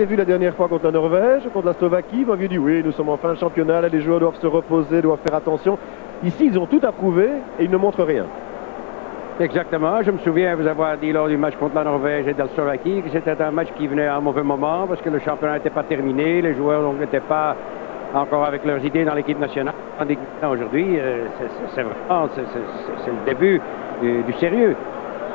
J'ai vu la dernière fois contre la Norvège, contre la Slovaquie, vous m'aviez dit oui, nous sommes en fin de championnat, là, les joueurs doivent se reposer, doivent faire attention. Ici, ils ont tout à prouver et ils ne montrent rien. Exactement. Je me souviens vous avoir dit lors du match contre la Norvège et de la Slovaquie que c'était un match qui venait à un mauvais moment parce que le championnat n'était pas terminé, les joueurs n'étaient pas encore avec leurs idées dans l'équipe nationale. Aujourd'hui, c'est vraiment c'est le début du sérieux.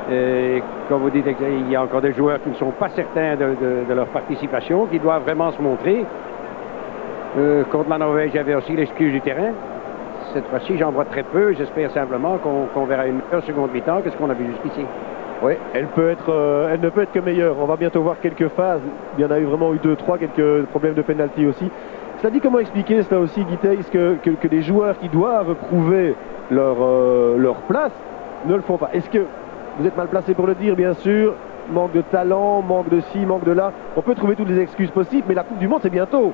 Et comme vous dites, il y a encore des joueurs qui ne sont pas certains de leur participation, qui doivent vraiment se montrer. Contre la Norvège, il y avait aussi l'excuse du terrain. Cette fois-ci, j'en vois très peu. J'espère simplement qu'on verra une meilleure seconde mi-temps que ce qu'on a vu jusqu'ici. Oui, elle ne peut être que meilleure. On va bientôt voir quelques phases. Il y en a eu vraiment eu 2-3, quelques problèmes de pénalty aussi. Cela dit, comment expliquer cela aussi, Guy Thys, que les joueurs qui doivent prouver leur place ne le font pas? Est-ce que vous êtes mal placé pour le dire, bien sûr, manque de talent, manque de ci, manque de là. On peut trouver toutes les excuses possibles, mais la Coupe du Monde, c'est bientôt.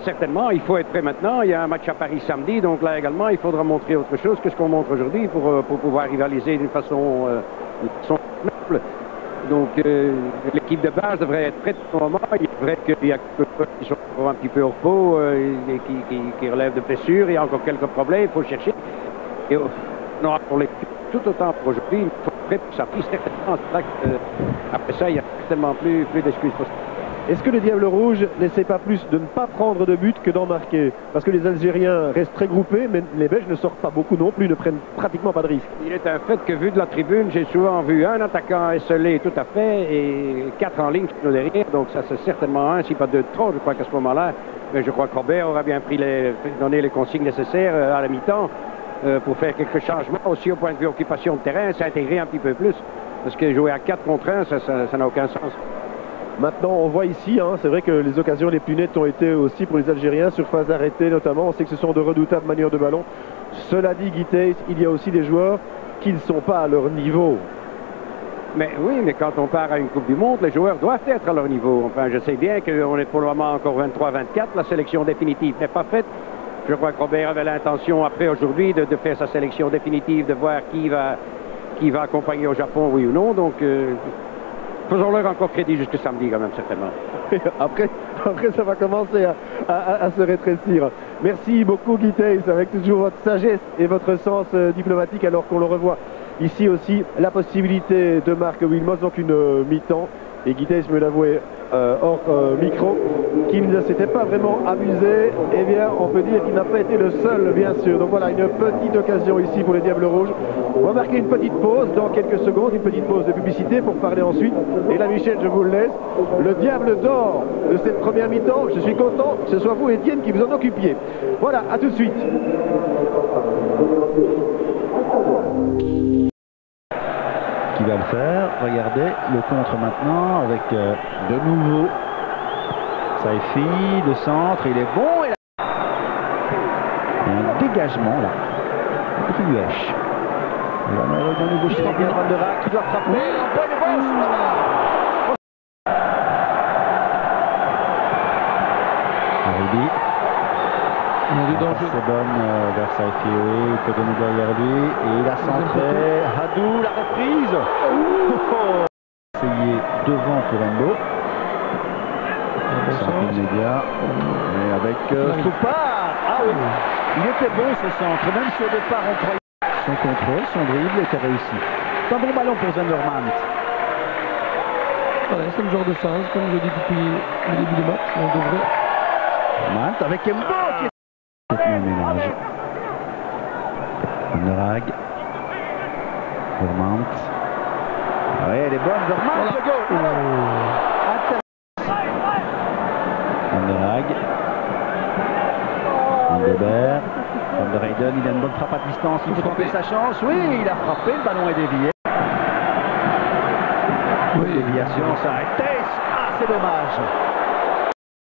Certainement, il faut être prêt maintenant. Il y a un match à Paris samedi, donc là également, il faudra montrer autre chose que ce qu'on montre aujourd'hui pour pouvoir rivaliser d'une façon noble. Donc l'équipe de base devrait être prête pour le moment. Il est vrai qu'il y a quelques joueurs qui sont un petit peu au repos et qui relèvent de blessures. Il y a encore quelques problèmes, il faut chercher. Et, non, pour l'équipe, tout autant pour aujourd'hui, il faut être prêt pour ça. Puis certainement, après ça, il n'y a certainement plus d'excuses possibles. Est-ce que le Diable Rouge n'essaie pas plus de ne pas prendre de but que d'en marquer? Parce que les Algériens restent très groupés, mais les Belges ne sortent pas beaucoup non plus, ne prennent pratiquement pas de risques. Il est un fait que, vu de la tribune, j'ai souvent vu un attaquant esselé tout à fait et 4 en ligne derrière. Donc ça, c'est certainement un, si pas 2 de trop, je crois qu'à ce moment-là. Mais je crois que Robert aura bien donné les consignes nécessaires à la mi-temps pour faire quelques changements. Aussi au point de vue occupation de terrain, s'intégrer un petit peu plus. Parce que jouer à 4 contre 1, ça n'a aucun sens. Maintenant, on voit ici, c'est vrai que les occasions les plus nettes ont été aussi pour les Algériens, surface arrêtée notamment. On sait que ce sont de redoutables manières de ballon. Cela dit, Guy Thys, il y a aussi des joueurs qui ne sont pas à leur niveau. Mais oui, mais quand on part à une Coupe du Monde, les joueurs doivent être à leur niveau. Enfin, je sais bien qu'on est pour le moment encore 23-24. La sélection définitive n'est pas faite. Je crois que Robert avait l'intention, après aujourd'hui, de faire sa sélection définitive, de voir qui va accompagner au Japon, oui ou non. Donc, faisons-leur encore crédit jusque samedi, quand même, certainement. Après, ça va commencer à se rétrécir. Merci beaucoup, Guy Thys, avec toujours votre sagesse et votre sens diplomatique, alors qu'on le revoit ici aussi, la possibilité de Marc Wilmots, donc une mi-temps. Et Guy Thys me l'avouait hors micro, qu'il ne s'était pas vraiment amusé. Eh bien, on peut dire qu'il n'a pas été le seul, bien sûr. Donc voilà, une petite occasion ici pour les Diables Rouges. On va marquer une petite pause dans quelques secondes, une petite pause de publicité pour parler ensuite. Et là, Michel, je vous le laisse. Le Diable d'or de cette première mi-temps, je suis content que ce soit vous, Étienne, qui vous en occupiez. Voilà, à tout de suite. Qui va le faire? Regardez le contre maintenant avec de nouveau Saifi, le centre, il est bon et un dégagement là. Ruèche. De nouveau chez Van der Raak qui doit frapper. Aribi. C'est bonne vers Saifi, oui, il peut donner derrière lui et il a centré. Hadou, la reprise. Essayé devant pour Endo. Centre immédiat. Et avec Stoupa. Ah oui, il était bon ce centre, même si au départ on croyait. Son contrôle, son dribble était réussi. C'est un bon ballon pour Zenderman. Ouais, c'est le genre de phase, comme je dis depuis le début du match, on devrait. Mant avec Embo qui est un mélange. Van der Raak. Vermant. Oui, elle est bonne, Vermant, le goal. Van der Raak. Van Deber. Van der Heyden, il a une bonne frappe à distance, il faut tenter sa chance. Oui, il a frappé, le ballon est dévié. Oui, déviation, ça arrête. Ah, c'est dommage.